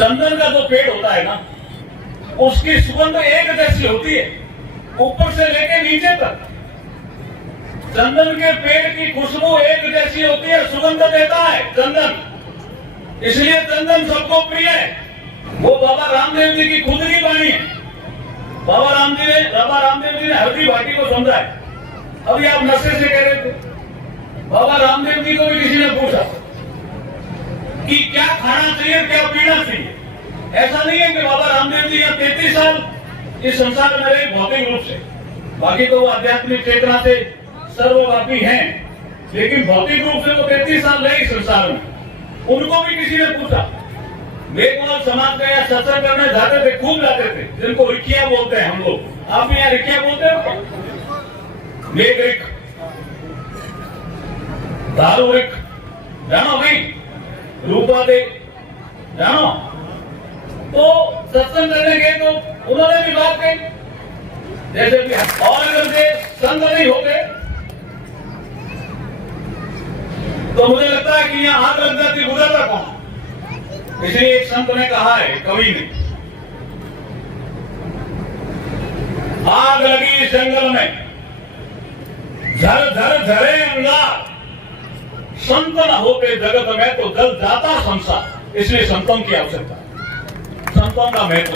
चंदन का जो पेड़ होता है ना, उसकी सुगंध एक जैसी होती है ऊपर से लेके नीचे तक। चंदन के पेड़ की खुशबू एक जैसी होती है, सुगंध देता है चंदन, इसलिए चंदन सबको प्रिय है। वो बाबा रामदेव जी की खुद की वाणी है। बाबा रामदेव जी ने हल्दी घाटी को समझा है। अभी आप नशे से कह रहे थे, बाबा रामदेव जी को भी किसी ने पूछा कि क्या खाना चाहिए, क्या पीना चाहिए। ऐसा नहीं है कि बाबा रामदेव जी या 33 साल इस संसार में रहे भौतिक रूप से, बाकी तो वो आध्यात्मिक चेतना से सर्वव्यापी हैं, लेकिन भौतिक रूप से वो 33 साल रहे इस संसार में। उनको भी किसी ने पूछा, मेघवाल समाज का या सत्संग करने जाते थे, खूब जाते थे, जिनको रिकिया बोलते हैं हम लोग। आप यहाँ रिकिया बोलते हो? मेघरिक, दारूरिक, जानो भाई, रूपा दे जानो। तो सत्संग करने गए तो उन्होंने भी बात कही, जैसे कि और अगर से संत नहीं होते तो मुझे लगता है कि यहाँ आग लग जाती, गुजरता कौन। इसलिए एक संत ने कहा है, कवि ने, आग लगी इस जंगल में, झर झर झरे अंगार, संत न होते जगत में तो जल जाता संसार। इसलिए संतों की आवश्यकता, संतों का महत्व।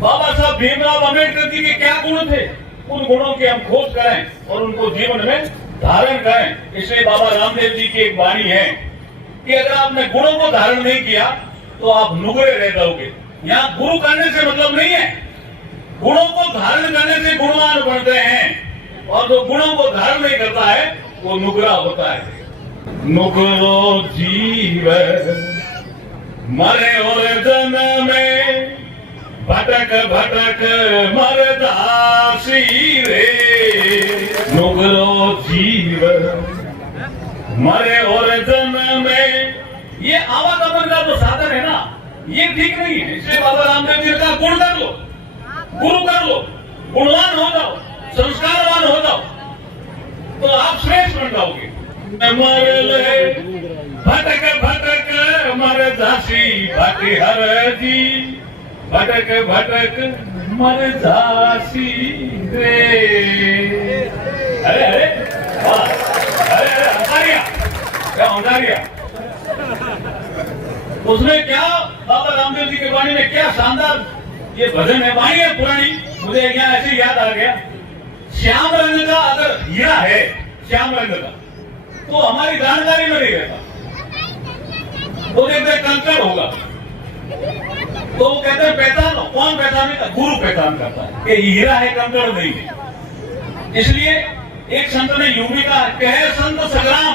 बाबा साहब भीमराव अम्बेडकर जी के क्या गुण थे, उन गुणों की हम खोज करें और उनको जीवन में धारण करें। इसलिए बाबा रामदेव जी की एक वाणी है कि अगर आपने गुणों को धारण नहीं किया तो आप नुगरे रह जाओगे। यहाँ गुरु करने से मतलब नहीं है, गुणों को धारण करने से गुणवान बनते हैं, और जो गुणों को धारण नहीं करता है वो नुगरा होता है। नुगरो जीव मरे और जन्मे, भटक भटक मरदासी रे। नुगरो जीव मरे और जन्मे, ये आवागमन का जो साधन है ना, ये ठीक नहीं है। इसलिए बाबा रामदेव जी का गुण कर लो, गुरु कर लो, गुणवान हो जाओ, संस्कारवान हो जाओ, तो आप श्रेष्ठ बन जाओगे। मर ले भटक भटक मर झांसी भाटी हर जी, भटक भटक मर झांसी रे। अरे अरे अरे अरे क्या होनारिया, उसमें क्या बाबा रामदेव जी की वाणी में क्या शानदार ये भजन है, वाणी है पुरानी, मुझे यहाँ ऐसे याद आ गया। श्याम रंग का अगर हीरा है, श्याम रंग का, तो हमारी जानकारी में नहीं रहता। वो कहते हैं कंकड़ होगा, तो वो कहते हैं पहचानो। कौन पहचानेगा? गुरु पहचान करता है कि हीरा है, कंकड़ नहीं है। इसलिए एक संत ने यूं भी कहा, कहे संत संग्राम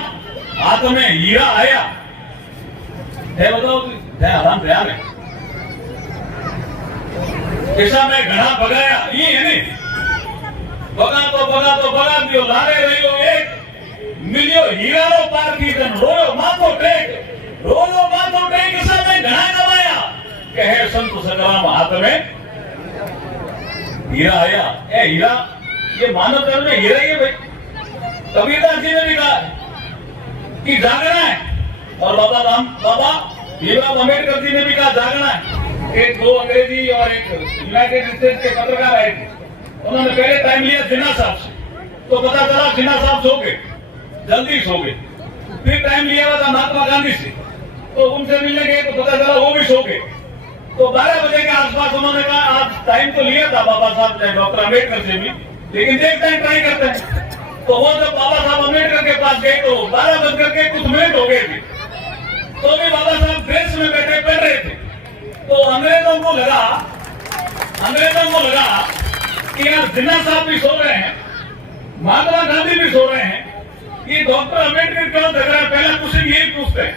हाथ में हीरा आया है, बताओ आराम से आ रहे ऐसा मैं घड़ा भगाया, ये है नहीं, भगा तो भगा दियो, लारे रहियो एक मिलियो हीरारो पार की जन, रोयो माथो टेक सब में घड़ा गवाया, कहे संत संग्राम हाथ में हीरा आया। ए हीरा, ये मानव धर्म में हीरा ही है भाई। कबीरदास जी ने भी कहा कि जागना है, और बाबा भीमराव अम्बेडकर जी ने भी कहा जागना है। एक दो अंग्रेजी और एक यूनाइटेड स्टेट्स के पत्रकार आए थे, उन्होंने पहले टाइम लिया जिन्ना साहब से, तो पता चला जिन्ना साहब सो गए, जल्दी सो गए। फिर टाइम लिया हुआ था महात्मा गांधी से, तो उनसे मिलने गए तो पता चला वो भी सो गए। तो 12 बजे के आसपास उन्होंने कहा आज टाइम तो लिया था बाबा साहब ने, डॉक्टर अम्बेडकर से भी, लेकिन देखते हैं ट्राई करते हैं। तो वो जब बाबा साहब अम्बेडकर के पास गए तो 12:कुछ हो गए थे, तो भी बाबा साहब ड्रेस में बैठे पढ़ रहे थे। तो अंग्रेजों को लगा कि यार जिन्ना साहब भी सो रहे हैं, महात्मा गांधी भी सो रहे हैं, ये डॉक्टर अम्बेडकर क्यों जग रहे हैं? पहला क्वेश्चन यही पूछते हैं,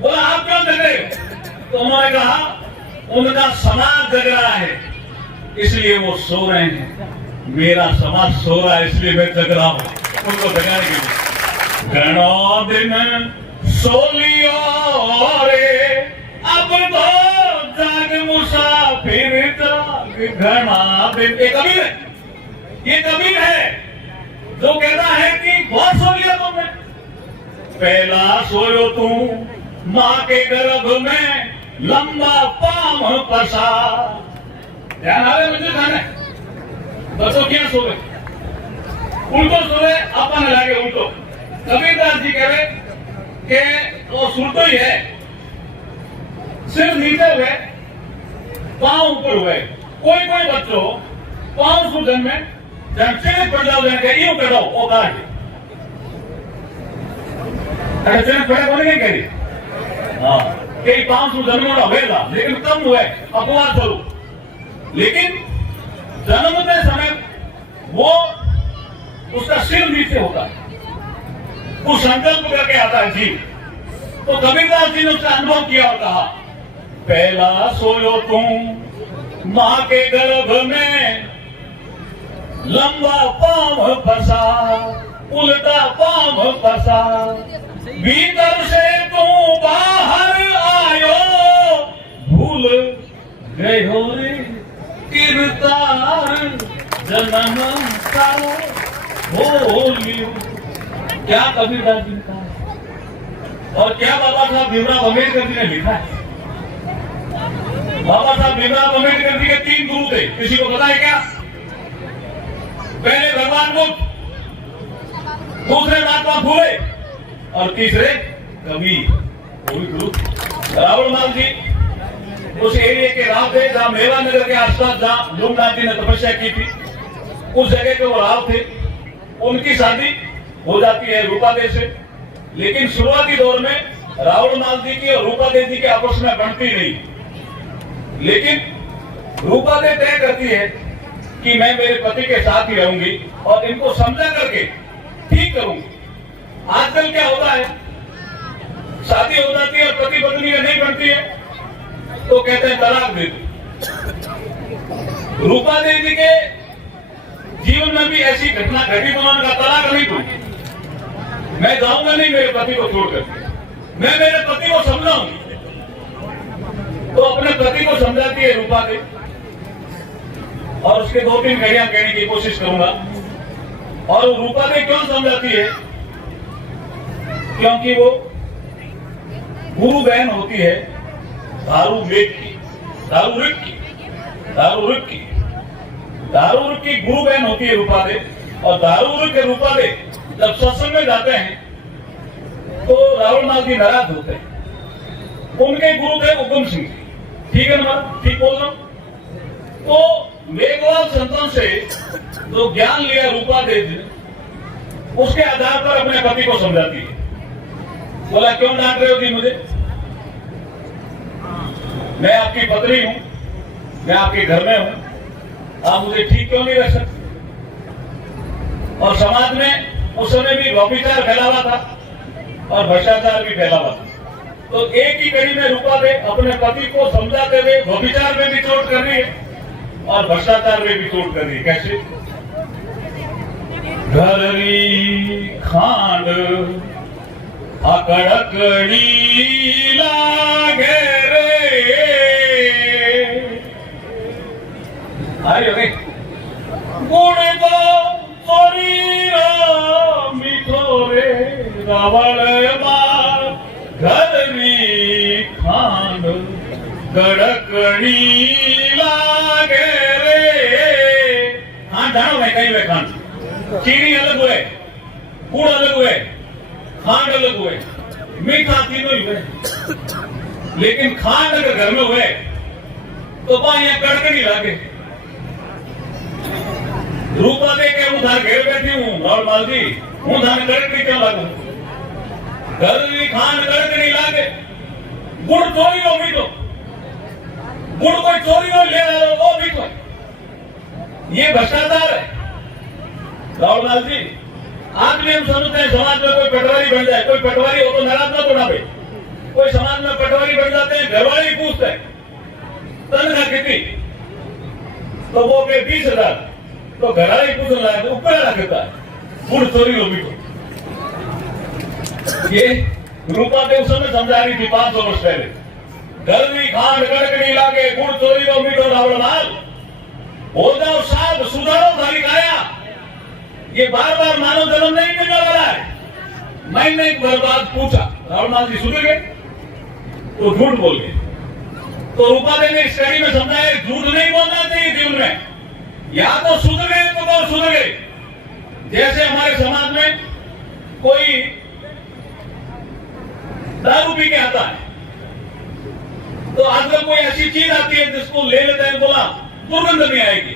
बोला आप क्यों जग रहे हो? तो उन्होंने कहा उनका समाज जग रहा है इसलिए वो सो रहे हैं, मेरा समाज सो रहा है इसलिए मैं जग रहा हूं उनको जगाने के लिए। घणो दिन सो लियो रे, अब तो जाग मुसाफिर जाग, घना दिन। ये कबीर है जो कहता है कि बहुत सो लिया तुमने। पहला सोयो तू माँ के गर्भ में, लंबा पाम पसा। ध्यान आवे मुझे खाने बसो क्या सोवे उल्टो सोवे अपन लागे उल्टो। कबीरदास जी कहे कि वो सुलटो ही है, सिर नीचे हुए पांव ऊपर हुए। कोई कोई बच्चों पांव सूजन में जंचने पड़ जाओ जाने यूं करो वो काट अड़चने पड़े बोले नहीं करी। हाँ कई पांव सूजन में वेला लेकिन कम हुए अपवाद स्वरूप। लेकिन जन्मते समय वो उसका सिर नीचे होता है, वो संकल्प करके आता है जीव। तो कबीरदास जी ने उसका अनुभव किया और कहा पहला सोयो तुम मां के गर्भ में, लंबा पांव फंसा उल्टा पांव फंसा, भीतर से तू बाहर आयो, भूल गए हो रे किरदार जन्म का होलियो। क्या कबीरदास जी ने कहा और क्या बाबा साहब भीमराव अम्बेडकर जी ने लिखा है। बाबा साहब भीमराव अम्बेडकर जी के 3 गुरु थे, किसी को पता है क्या? पहले भगवान बुद्ध, दूसरे महात्मा फूले और तीसरे कबीर। वो भी गुरु रावण माल जी उस एरिया के राव थे जहां मेवा नगर के आसपास जहां लूमनाथ जी ने तपस्या की थी, उस जगह के वो राव थे। उनकी शादी हो जाती है रूपा देवी से, लेकिन शुरुआती दौर में रावण माल जी की और रूपा देवी की आपस में बनती नहीं। लेकिन रूपा देवी तय करती है कि मैं मेरे पति के साथ ही रहूंगी और इनको समझा करके ठीक करूंगी। आजकल क्या होता है, शादी हो जाती है और पति पत्नी में नहीं बनती है तो कहते हैं तलाक दे दो। रूपा देवी जी के जीवन में भी ऐसी घटना घटी तो उन्होंने तलाक नहीं दूंगी, मैं जाऊंगा नहीं मेरे पति को छोड़कर, मैं मेरे पति को समझाऊंगी। तो अपने पति को समझाती है रूपा देवी और उसके 2-3 घड़ियां कहने की कोशिश करूंगा। और रूपा देवी क्यों समझाती है? क्योंकि वो गुरु बहन होती है दारू वेद की, दारू रुक की, दारू रुक की, दारू रुक की गुरु बहन होती है रूपा देवी। और दारू रुक के रूपा देवी जब सत्संग में जाते हैं तो रावण माल जी नाराज होते हैं। उनके गुरु थे उगम सिंह, ठीक है ना, ठीक बोल रहा हूं? तो मेघवाल संतों से जो ज्ञान लिया रूपा देवी ने, उसके आधार पर अपने पति को समझाती है। बोला क्यों डांट रहे हो जी मुझे? मैं आपकी पत्नी हूं, मैं आपके घर में हूं, आप मुझे ठीक क्यों नहीं रख सकते? और समाज में उस समय भी व्यभिचार फैला हुआ था और भ्रष्टाचार भी फैला हुआ था। तो एक ही कड़ी में रूपा दे अपने पति को समझाते हुए व्यभिचार में भी चोट कर रही है और भ्रष्टाचार में भी चोट कर रही है। कैसे? घररी खांड अकड़कड़ी लागे रे, अरे गुड़ को चोरी मीठो रे रावण मार, घरनी खांड गड़कड़ी लागे रे। खांड जानो मैं कहीं वे खांड चीनी अलग हुए, गुड़ अलग हुए, खांड अलग हुए, मीठा तीनों ही हुए। लेकिन खांड अगर घर में हुए तो यहाँ कड़कड़ी लागे। रूपा दे के हूं धान घेर बैठी हूं रावण माल जी, हूं धान कड़कड़ी क्यों लागू? घरनी खांड कड़कड़ी लागे। गुड़ चोरी हो मीठो, गुड़ कोई चोरी हो ले लो वो मीठो, ये भ्रष्टाचार है। रावण लाल जी आज भी हम समझते हैं समाज में कोई पटवारी बन जाए, कोई पटवारी हो तो नाराज ना होना भाई, कोई समाज में पटवारी बन जाते हैं, घरवाली पूछते हैं तनख्वाह कितनी, तो वो के 20,000, तो घरवाली पूछ रहा है तो ऊपर रखता है गुड़ चोरी हो मीठो। ये रूपा देव समय समझा रही थी 500 वर्ष पहले। घरनी खांड कड़कड़ी लागे गुड़ चोरी हो मीठो रावण लाल, हो जाओ साध सुधारो थारी काया। ये बार बार मानव जन्म नहीं मिलने वाला है। मैंने एक बार बात पूछा, रावण लाल जी सुधर गए तो झूठ बोल गए। तो रूपा देवी ने स्टडी में समझाया झूठ नहीं बोलना चाहिए जीवन में, या तो सुधर गए तो बहुत सुधर गए। जैसे हमारे समाज में कोई दारू पी के आता है तो आजकल कोई ऐसी चीज आती है जिसको ले लेते हैं, बोला दुर्गंध नहीं आएगी,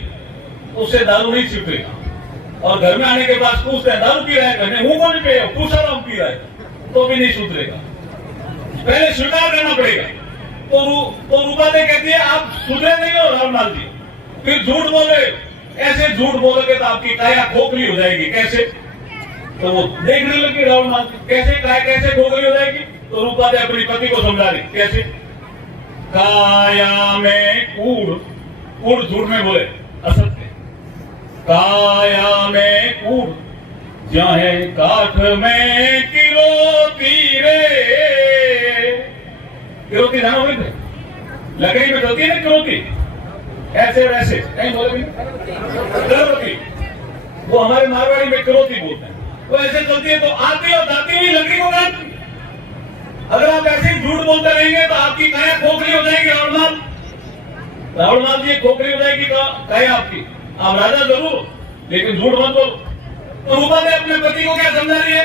उससे दारू नहीं छूटेगा। और घर में आने के बाद पूछते हैं दारू पी रहा है, घर में हूं कौन पे पूछा रहा हूं पी रहा है, तो भी नहीं सुधरेगा, पहले स्वीकार करना पड़ेगा। तो रूपा दे कहती है आप सुधरे नहीं हो रामलाल जी, फिर झूठ बोले, ऐसे झूठ बोलोगे तो आपकी काया खोखली हो जाएगी। कैसे? तो वो देखने लगी रामलाल जी कैसे काया कैसे खोखली हो जाएगी। तो रूपा दे अपनी पति को समझा रही कैसे, काया में कूड़ झूठ में बोले असत्य, काया में कूड़ चाहे काठ में किरोती रे, किरोती जाना बोले थे लकड़ी में चलती है ना किरोती, ऐसे वैसे कहीं बोले किरोती, वो हमारे मारवाड़ी में किरोती बोलते हैं। वो ऐसे चलती है तो आती और जाती हुई लकड़ी को काटती। अगर आप ऐसे ही झूठ बोलते रहेंगे तो आपकी काया खोखली हो जाएगी। रावण जी खोखली हो जाएगी काया आपकी, आप राजा जरूर लेकिन झूठ मत बोलो। तो रूपा ने अपने पति को क्या समझा रही है,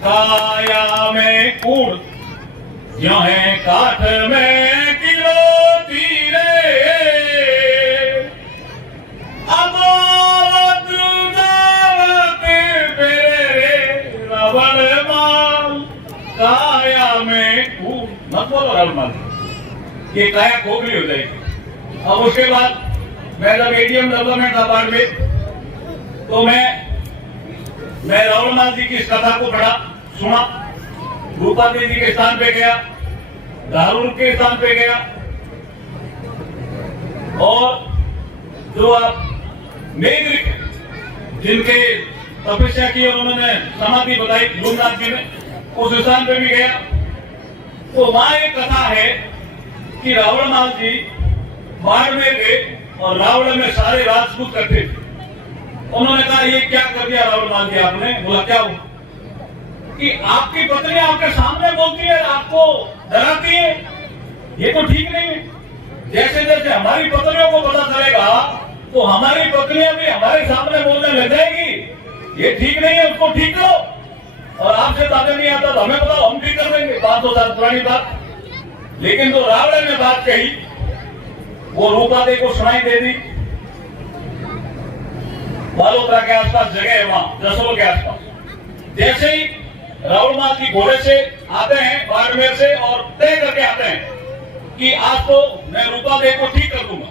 काया में कूड़ जो है काठ में किरोती रे, अदालत जावत मेरे रावण माल, काया में कूड़ मत बोलो रावण माल, ये काया खोखली हो जाएगी। अब उसके बाद मैं जब एडीएम डेवलपमेंट अपार्टमेंट तो मैं रावणमाल जी की इस कथा को पढ़ा सुना, रूपा देवी के स्थान पे गया, धारूर के स्थान पे गया, और जो आप मेघरिक जिनके तपस्या की और उन्होंने समाधि बताई लूमनाथ जी ने, उस स्थान पे भी गया। तो वहां एक कथा है कि रावणमाल जी बाड़मेर गए और रावण में सारे राजपूत इकट्ठे थे। उन्होंने कहा ये क्या कर दिया रावणमाल जी आपने? बोला क्या हुआ? कि आपकी पत्नी आपके सामने बोलती है, आपको डराती है, ये तो ठीक नहीं है। जैसे जैसे हमारी पत्नियों को पता चलेगा तो हमारी पत्नियां भी हमारे सामने बोलने लग जाएगी, ये ठीक नहीं है, उसको ठीक करो। और आपसे ताकत नहीं आता तो हमें बताओ, हम ठीक कर देंगे। 500 साल पुरानी बात। लेकिन जो रावण ने बात कही वो रूपा देवी को सुनाई दे दी। बालोतरा के आसपास जगह है वहां, जसोल के आसपास। जैसे ही रावणमाल जी घोड़े से आते हैं बाड़मेर से और तय करके आते हैं कि आज तो मैं रूपा देवी को ठीक कर दूंगा,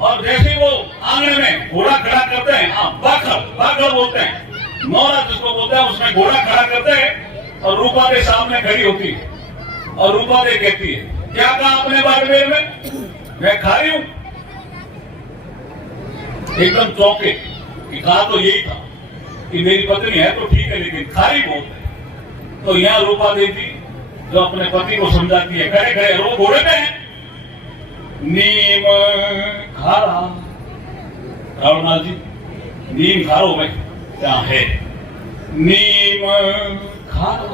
और जैसे ही वो आंगन में घोड़ा खड़ा करते हैं, बाखड़ बोलते हैं, नौरा जिसको बोलते हैं, उसमें घोड़ा खड़ा करते हैं और रूपा देवी सामने खड़ी होती है। और रूपा देवी कहती है क्या कहा आपने बाड़मेर में? मैं खा रही हूं। एकदम चौंके कि कहा तो यही था कि मेरी पत्नी है तो ठीक है लेकिन खारी बहुत है। तो यहां रूपा देवी जो अपने पति को समझाती है, खड़े खड़े रो घोड़े पे हैं, नीम खारा, रावणनाथ जी नीम खारो भाई क्या है? नीम खारो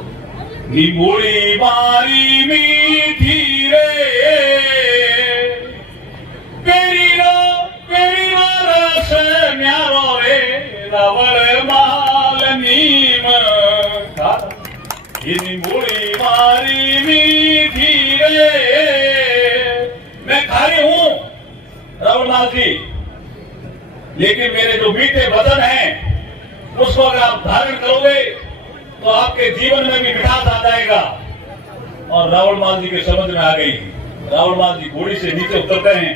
निबोड़ी बारी मीठी रे, न्यारो रे रावण माल नीम खारा, निबोड़ी बारी मीठी रे। मैं खारी हूं रावणनाथ जी, लेकिन मेरे जो मीठे वचन हैं उसको अगर आप धारण करोगे तो आपके जीवन में भी मिठास आ जाएगा। और रावणमाल जी के समझ में आ गई। रावणमाल जी घोड़ी से नीचे उतरते हैं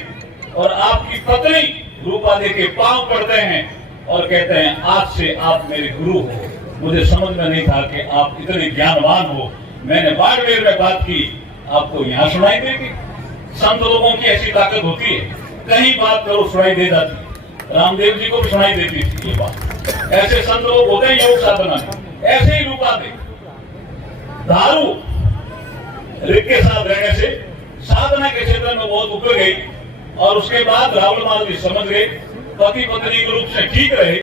और आपकी पत्नी रूपा देवी के पांव पड़ते हैं और कहते हैं आज से आप मेरे गुरु हो। मुझे समझ में नहीं था कि आप इतने ज्ञानवान हो। मैंने बाड़मेर में बात की, आपको यहाँ सुनाई देगी। संत लोगों की ऐसी ताकत होती है, कहीं बात करो सुनाई दे जाती। रामदेव जी को भी सुनाई देती थी ये बात। ऐसे संत लोग होते हैं योग साधना में। ऐसे ही रूपा देवी दारू ऋग के साथ रहने से साधना के क्षेत्र में बहुत उतर गई और उसके बाद रावणमाल जी समझ गए, पति पत्नी के रूप से ठीक रहे।